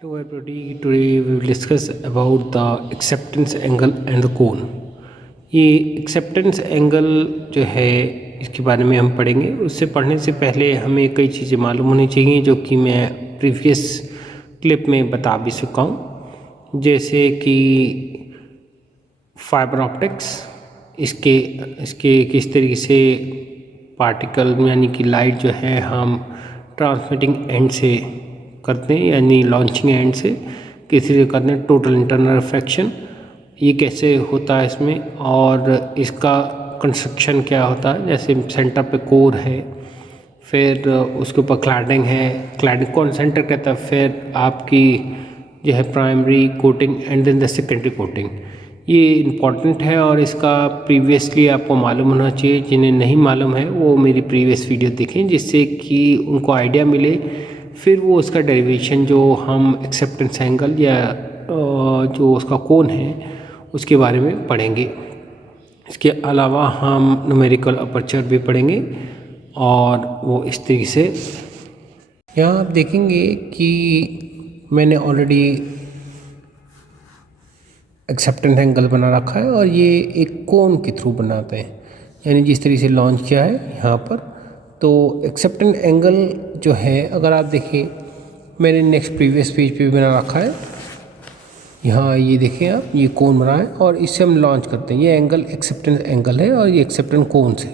Hello everybody, today we will discuss about the acceptance angle and the cone. ये acceptance angle जो है इसके बारे में हम पढ़ेंगे। उससे पढ़ने से पहले हमें कई चीज़ें मालूम होनी चाहिए जो कि मैं प्रीवियस क्लिप में बता भी चुका हूँ, जैसे कि फाइबर ऑप्टिक्स, इसके इसके किस तरीके से पार्टिकल यानी कि लाइट जो है हम ट्रांसमिटिंग एंड से करते हैं यानी लॉन्चिंग एंड से किसी से करते हैं टोटल इंटरनल रिफ्रैक्शन, ये कैसे होता है इसमें और इसका कंस्ट्रक्शन क्या होता है। जैसे सेंटर पे कोर है, फिर उसके ऊपर क्लैडिंग है, क्लैडिंग कौन सेंटर कहता है, फिर आपकी जो है primary coating and then the secondary coating. ये इम्पॉर्टेंट है और इसका प्रीवियसली आपको मालूम होना चाहिए। जिन्हें नहीं मालूम है वो मेरी प्रीवियस वीडियो देखें, जिससे कि उनको आइडिया मिले। फिर वो उसका डेरिवेशन जो हम एक्सेप्टेंस एंगल या जो उसका कोण है उसके बारे में पढ़ेंगे। इसके अलावा हम न्यूमेरिकल अपर्चर भी पढ़ेंगे और वो इस तरीके से। यहाँ आप देखेंगे कि मैंने ऑलरेडी एक्सेप्टेंस एंगल बना रखा है और ये एक कोण के थ्रू बनाते हैं, यानी जिस तरीके से लॉन्च किया है यहाँ पर। तो एक्सेप्टेंस एंगल जो है, अगर आप देखें मैंने नेक्स्ट प्रीवियस पेज पे भी बना रखा है। यहाँ ये देखें आप, ये कोण बना है और इससे हम लॉन्च करते हैं। ये एंगल एक्सेप्टेंस एंगल है और ये एक्सेप्टेंस कोण से,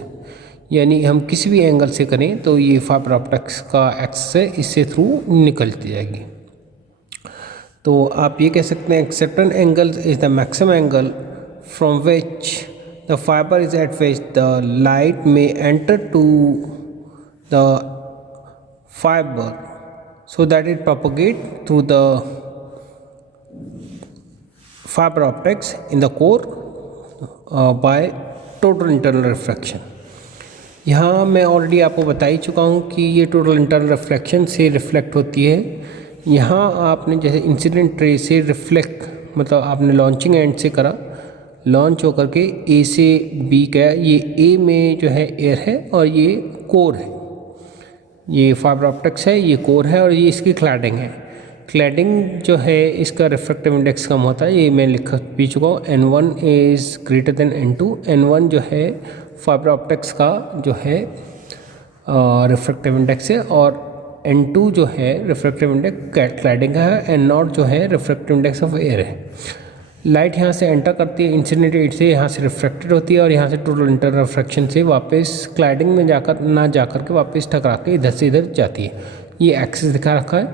यानी हम किसी भी एंगल से करें तो ये फाइबर ऑप्टिक्स का एक्सेस है, इससे थ्रू निकलती जाएगी। तो आप ये कह सकते हैं acceptance angle is the maximum angle from which the fibre is at which the light में enter to the fibre so that it propagate through the fiber optics in the core by total internal refraction। यहाँ मैं already आपको बता ही चुका हूँ कि ये total internal refraction से रिफ्लेक्ट होती है। यहाँ आपने जैसे इंसिडेंट रे से रिफ्लेक्ट, मतलब आपने लॉन्चिंग एंड से करा, लॉन्च होकर के ए से बी गया। ये ए में जो है एयर है और ये कोर है, ये फाइबर ऑप्टिक्स है, ये कोर है और ये इसकी क्लैडिंग है। क्लैडिंग जो है इसका रिफ्रैक्टिव इंडेक्स कम होता है, ये मैं लिख भी चुका हूँ। N1 is greater than N2। N1 जो है फाइबर ऑप्टिक्स का जो है रिफ्रैक्टिव इंडेक्स है और N2 जो है रिफ्रैक्टिव इंडेक्स क्लैडिंग का है। N0 जो है रिफ्रैक्टिव इंडेक्स ऑफ एयर है। लाइट यहाँ से एंटर करती है इंसिडेंट रेट से, यहाँ से रिफ्रैक्टेड होती है और यहाँ से टोटल इंटरनल रिफ्रैक्शन से वापस क्लैडिंग में जाकर के वापस टकरा के इधर से इधर जाती है। ये एक्सिस दिखा रखा है,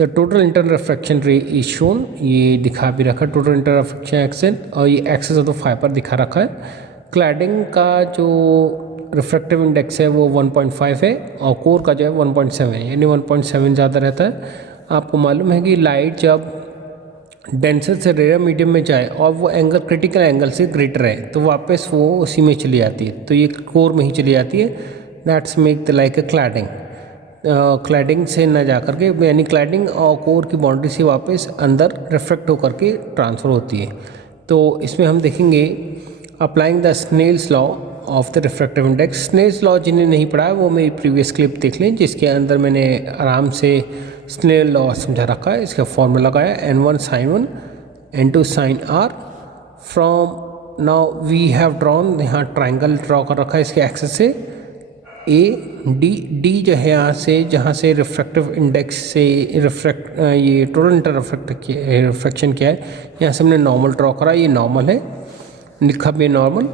द टोटल इंटरनल रिफ्रैक्शन रे इज शोन, ये दिखा भी रखा है टोटल इंटरनल रिफ्रैक्शन एक्सेस, और ये एक्सिस ऑफ द फाइबर दिखा रखा है। क्लैडिंग का जो रिफ्रैक्टिव इंडेक्स है वो 1.5 है और कोर का जो है 1.7 है, यानी 1.7 ज़्यादा रहता है। आपको मालूम है कि लाइट जब डेंसर से रेयर मीडियम में जाए और वो एंगल क्रिटिकल एंगल से ग्रेटर है तो वापस वो उसी में चली जाती है, तो ये कोर में ही चली जाती है। That's make the like a cladding. Cladding से ना जा करके, यानी क्लैडिंग और कोर की बाउंड्री से वापस अंदर रिफ्लेक्ट होकर के ट्रांसफ़र होती है। तो इसमें हम देखेंगे applying the Snell's law of the refractive index. Snell's law जिन्हें नहीं पढ़ा है वो मेरी प्रीवियस क्लिप देख लें, जिसके अंदर मैंने आराम से स्नेल लॉ समझा रखा है। इसका फॉर्मूला लगाया N1 sin 1 N2 sin R। From now we have drawn, यहाँ ट्राइंगल ड्रॉ कर रखा है इसके एक्सेस से ए डी जो है यहाँ से, जहाँ से रिफ्रैक्टिव इंडेक्स से ये टोटल इंटरनल रिफ्रैक्शन क्या है, यहाँ से हमने नॉर्मल ड्रॉ करा, ये नॉर्मल है, लिखा भी नॉर्मल।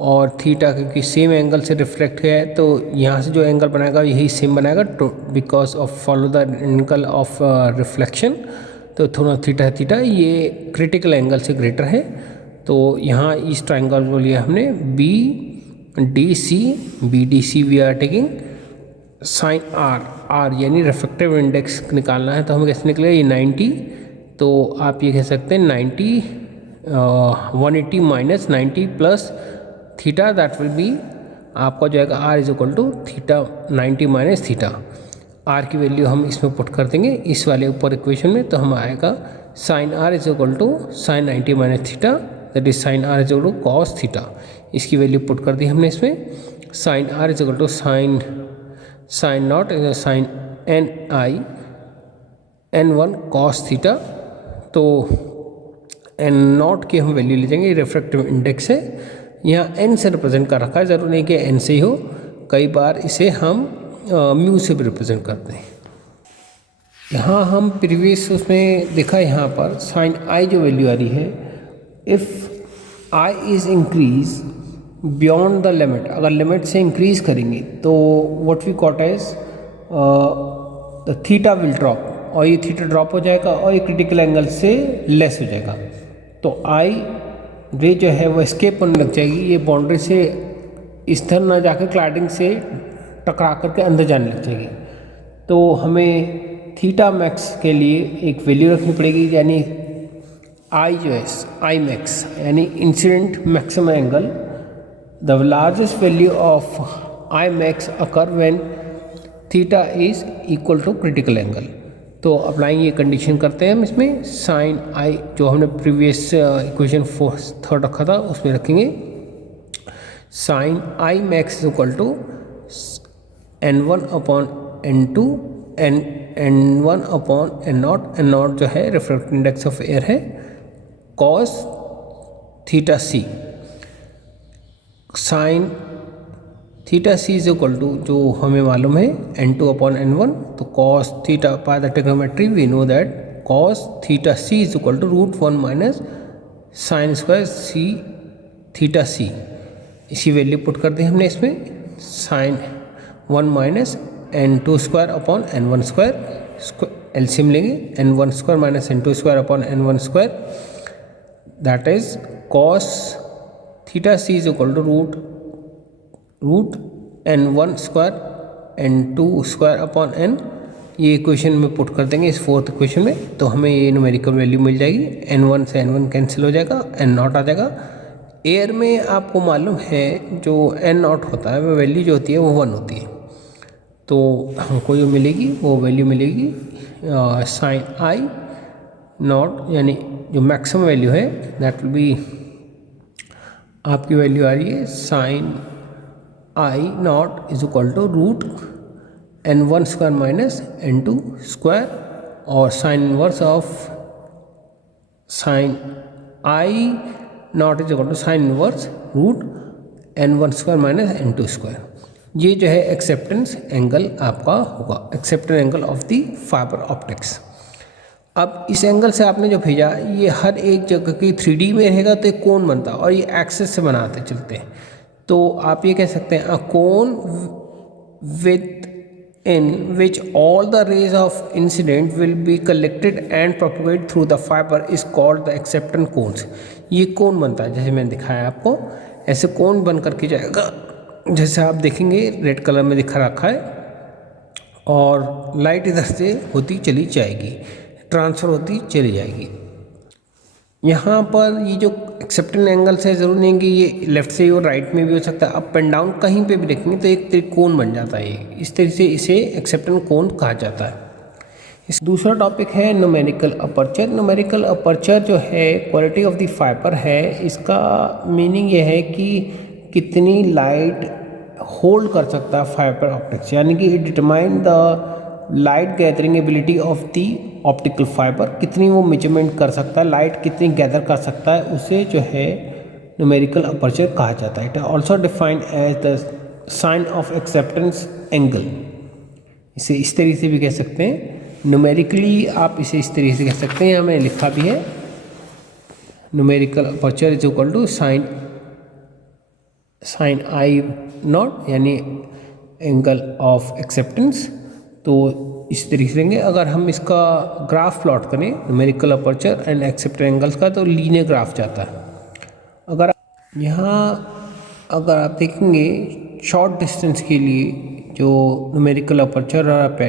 और थीटा क्योंकि सेम एंगल से रिफ्लेक्ट है तो यहाँ से जो एंगल बनाएगा यही सेम बनाएगा, because of follow the angle of reflection. तो थोड़ा थीटा थीटा ये क्रिटिकल एंगल से ग्रेटर है। तो यहाँ इस ट्राइंगल को लिया हमने B D C we are taking sine R यानी रिफ्रैक्टिव इंडेक्स निकालना है। तो हमें कैसे निकलेगा, ये 90। तो आप ये कह सकते हैं 90 180 minus 90 plus theta, that will be आपका जो है R is equal to theta 90 minus theta. R की वैल्यू हम इसमें पुट कर देंगे इस वाले ऊपर इक्वेशन में, तो हम आएगा sine R is equal to sine 90 minus theta, that is sine R is equal to cos theta. इसकी वैल्यू पुट कर दी हमने इसमें। Sine R is equal to sine naught sine N I, N1 cos theta. तो N0 की हम value ले जाएंगे, रिफ्रैक्टिव इंडेक्स है, यहाँ N से रिप्रेजेंट कर रखा है, ज़रूर नहीं कि N से ही हो, कई बार इसे हम म्यू से भी रिप्रेजेंट करते हैं। यहाँ हम प्रीवियस उसमें देखा, यहाँ पर साइन आई जो वैल्यू आ रही है, if I is increase beyond the limit, अगर लिमिट से इंक्रीज करेंगे तो what we caught as the theta will drop, और ये थीटा ड्रॉप हो जाएगा और ये क्रिटिकल एंगल से लेस हो जाएगा। तो आई रे जो है वो एस्केप होने लग जाएगी, ये बाउंड्री से इस तरह ना जाकर क्लैडिंग से टकरा करके अंदर जाने लग जाएगी। तो हमें थीटा मैक्स के लिए एक वैल्यू रखनी पड़ेगी, यानी आई जो है आई मैक्स, यानी incident maximum angle, the largest value of I max occur when theta is equal to critical angle. तो अप्लाइंग ये कंडीशन करते हैं हम इसमें, साइन आई जो हमने प्रीवियस इक्वेशन थर्ड रखा था उसमें रखेंगे, sine i max is equal to N1 upon N2 N1 upon N0, N0 जो है रिफ्रैक्टिव इंडेक्स ऑफ एयर है, cos theta c, sine theta C is equal to जो हमें मालूम है N2 अपॉन N1, तो cos theta by the trigonometry we know that cos theta C is equal to √1 minus sine square c theta c. इसी value put कर दी हमने इसमें, sign 1 minus N2 square upon N1 square, LCM लेंगे, N1 square minus N2 square upon N1 square, that is cos theta C is equal to root N1 square N2 square upon N। ये equation में put कर देंगे इस fourth equation में, तो हमें ये न्यूमेरिकल वैल्यू मिल जाएगी, N1 से N1 कैंसिल हो जाएगा, N0 आ जाएगा। एयर में आपको मालूम है जो N0 होता है वो वैल्यू जो होती है वो 1 होती है, तो हमको जो मिलेगी वो वैल्यू मिलेगी साइन आई नॉट, यानी जो मैक्सिमम वैल्यू है दैट विल बी, आपकी वैल्यू आ रही है sine I naught is equal to root N1 square minus N2 square, और sine inverse of sine I naught is equal to sine inverse root N1 square minus N2 square. ये जो है acceptance angle आपका होगा, acceptance angle of the fibre optics. अब इस angle से आपने जो भेजा ये हर एक जगह की 3D में रहेगा तो एक कोण बनता है, और ये एक्सेस से बनाते चलते हैं, तो आप ये कह सकते हैं a cone within which all the rays of incident will be collected and propagate through the fibre is called the acceptance cones. ये कोन बनता है, जैसे मैंने दिखाया आपको, ऐसे कोन बन करके जाएगा, जैसे आप देखेंगे रेड कलर में दिखा रखा है, और लाइट इधर से होती चली जाएगी, ट्रांसफ़र होती चली जाएगी। यहाँ पर ये जो एक्सेप्टेंस एंगल्स है, ज़रूर नहीं कि ये लेफ्ट से और राइट में भी हो सकता है, अप एंड डाउन कहीं पे भी देखेंगे तो एक त्रिकोण बन जाता है, इस तरह से इसे एक्सेप्टेंस कोण कहा जाता है। इस दूसरा टॉपिक है न्यूमेरिकल अपर्चर। न्यूमेरिकल अपर्चर जो है क्वालिटी ऑफ द फाइबर है, इसका मीनिंग ये है कि कितनी लाइट होल्ड कर सकता है फाइबर ऑप्टिक्स, यानी कि it determine the light gathering ability of the optical fibre, कितनी वो मेजरमेंट कर सकता है, लाइट कितनी गैदर कर सकता है, उसे जो है न्यूमेरिकल अपर्चर कहा जाता है। It also defined as the sine of acceptance angle, इसे इस तरीके से भी कह सकते हैं, न्यूमेरिकली आप इसे इस तरीके से कह सकते हैं, यहाँ मैंने लिखा भी है, numerical aperture is equal to sine I naught, यानी एंगल ऑफ एक्सेप्टेंस। तो इस तरीके से देंगे। अगर हम इसका ग्राफ प्लॉट करें numerical aperture and acceptance angles का, तो लीनियर ग्राफ जाता है। अगर अगर आप देखेंगे शॉर्ट डिस्टेंस के लिए जो न्यूमेरिकल अपर्चर और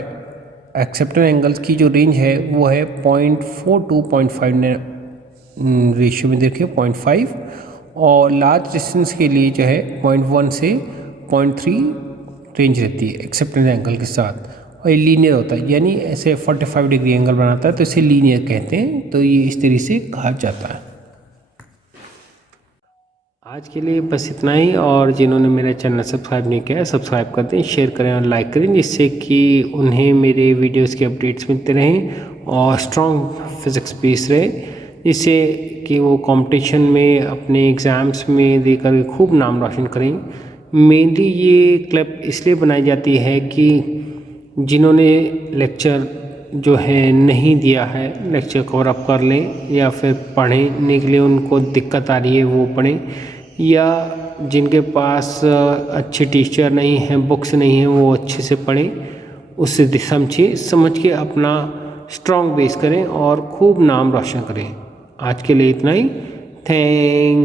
एक्सेप्टेंस एंगल्स की जो रेंज है वो है 0.4 to 0.5 रेशियो में, देखिए 0.5, और लार्ज डिस्टेंस के लिए जो है 0.1 से 0.3 रेंज रहती है एक्सेप्टेंस एंगल के साथ, और ये लीनियर होता है, यानी ऐसे 45 डिग्री एंगल बनाता है, तो इसे लीनियर कहते हैं। तो ये इस तरीके से कहा जाता है। आज के लिए बस इतना ही, और जिन्होंने मेरा चैनल सब्सक्राइब नहीं किया है सब्सक्राइब कर दें, शेयर करें और लाइक करें, जिससे कि उन्हें मेरे वीडियोस के अपडेट्स मिलते रहें और स्ट्रॉन्ग फिज़िक्स बेस रहे, जिससे कि वो कंपटीशन में अपने एग्ज़ाम्स में देकर खूब नाम रोशन करें। मेनली ये क्लब इसलिए बनाई जाती है कि जिन्होंने लेक्चर जो है नहीं दिया है, लेक्चर कवर अप कर लें, या फिर पढ़ने के लिए उनको दिक्कत आ रही है वो पढ़ें, या जिनके पास अच्छे टीचर नहीं हैं, बुक्स नहीं हैं, वो अच्छे से पढ़ें, उससे समझ के अपना स्ट्रॉन्ग बेस करें और खूब नाम रोशन करें। आज के लिए इतना ही। थैंक